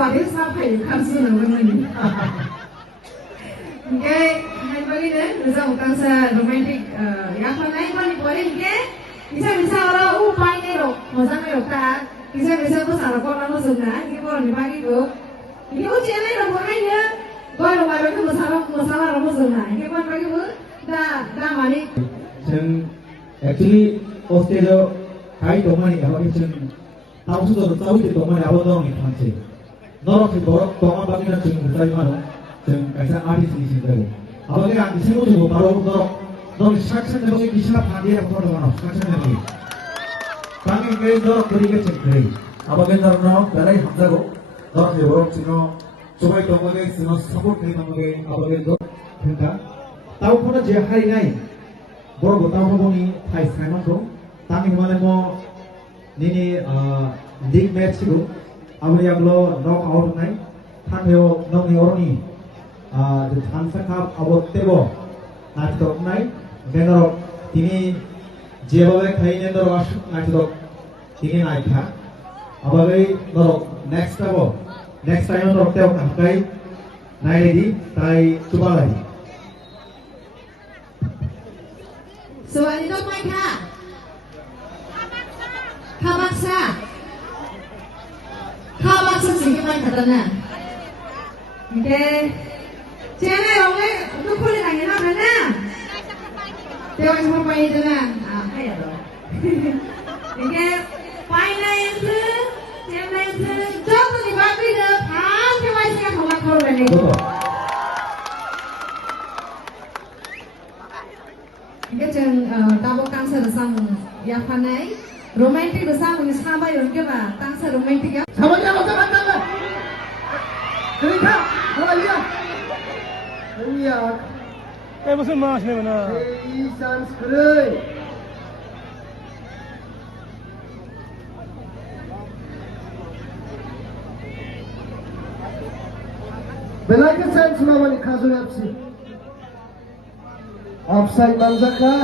Sebagai siapa yang kasih nama ini? Okay, hai bagi deh, bisa utang sa romantic, yang mana yang paling boleh ke? Bisa orang upay nero, masa nero ta, bisa tuh salah kau lalu sudah, ini kalau nih bagi tuh, ini ujian nero bolehnya, kalau baru itu masalah lalu sudah, ini kalau bagi tuh, dah mani. Actually, Australia, Thai domani, apa itu? Tahu sudah tahu itu domani apa dong itu macam. Norok itu domani bagi nanti kita mana? Kaisa artis di sini. Apa dia di sini tu baru norok saksian itu kisah panjang apa orang saksian itu. Kami kaya norok beri ke cekri. Apa dia norok dalai hamzah ko norok itu norok cino coba itu domani cino support ni domani apa dia norok kita. Tahu pun aja hari ini. Baru tahu pun ni Thai Simon tu. Kami mana mau ni league match tu. Apa yang lo knock out ni. Than yo knock ni orang ni. Hansa abot tebo nacitok nai benarok tini jebabe khaine norok nacitok tini nai kha abagai norok next time norok tebo kai nai ready tai tubalai So ini dok mai kha kabaksa sih mai katanya. Okay. Cene oleh untuk kulit angin apa na? Tiap semua pakai jalan, ya dong. Oke, pakai itu, cene itu, jauh di bawah itu, hampir masih yang sama korban itu. Oke, jangan tabok kanser sang ya panai, romantis sang ini sama yang kita, kanser romantis ya. Sama dia apa kan? Cerita, apa dia? Iya. 무슨 맛이네 나. 이산 스크레이. Belakang sen sunamani kazun yapsi. Offside manzaka.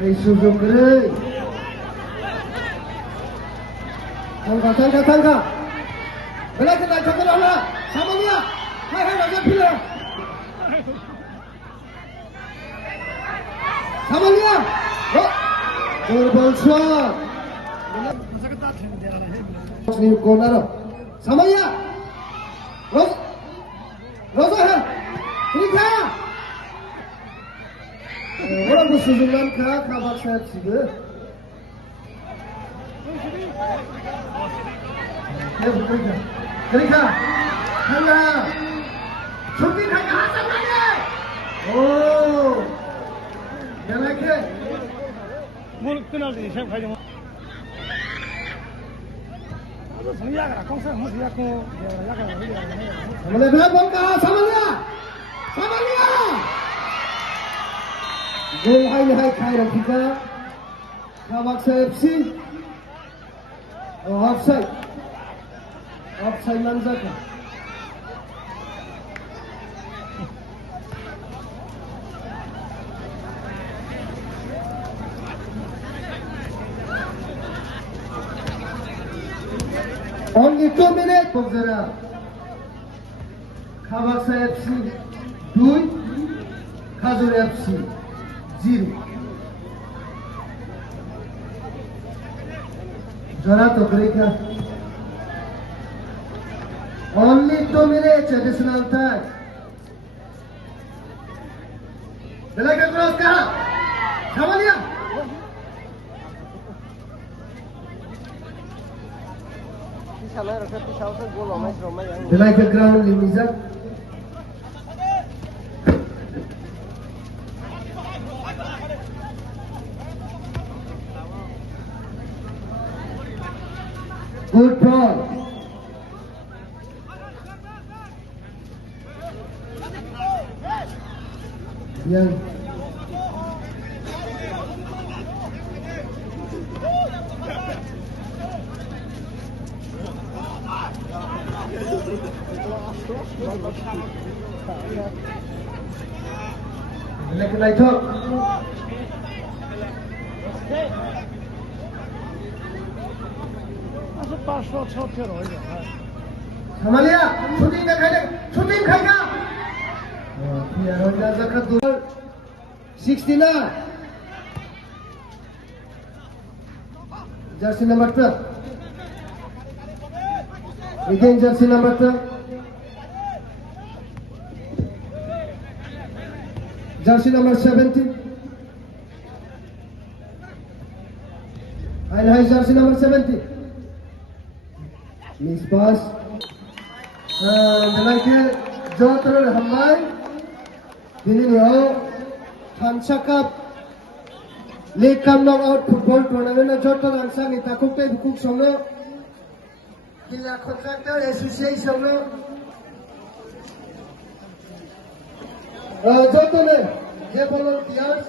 Suzuki kere. Tangga. Belakang naik ke mana? Sama dia. Hai raja pilih. Sama dia. Oh, goal shot. Ini corner. Sama dia. Rosa. Ika. Orang bersusunan kabak saya sih. Kerika, hanya, cuti hanya asal aja. Oh, jalan ke? Mulut kenal di siapa aja. Semuanya kan, kau sah mesti aku, ya kan. Sama dia bongkar, sama dia. Gol hai kairan kita, kabak FC. Offside manzaka. Only 2 minutes, Bogzara. Kabaksa FC 2, Khazur FC 0. Jara to break na. Only 2 minutes additional time. Belakang cross ka. Sama dia. Belakang ground Limizak. Good ball. Yang Lagi আছে 500 হয়ে যায় সামালিয়া shooting দেখাইলে shooting খাইকা player হইলা জাকাত 69 jersey number 12 again jersey number 12 jersey number 17 and high jersey number 70 miss pass dalai jotor hamai dini yo Thamsa Cup League Cup knockout football tournament jotor ansang ni takuk te bukuk songno Kila Contractor Association no jotor je volunteers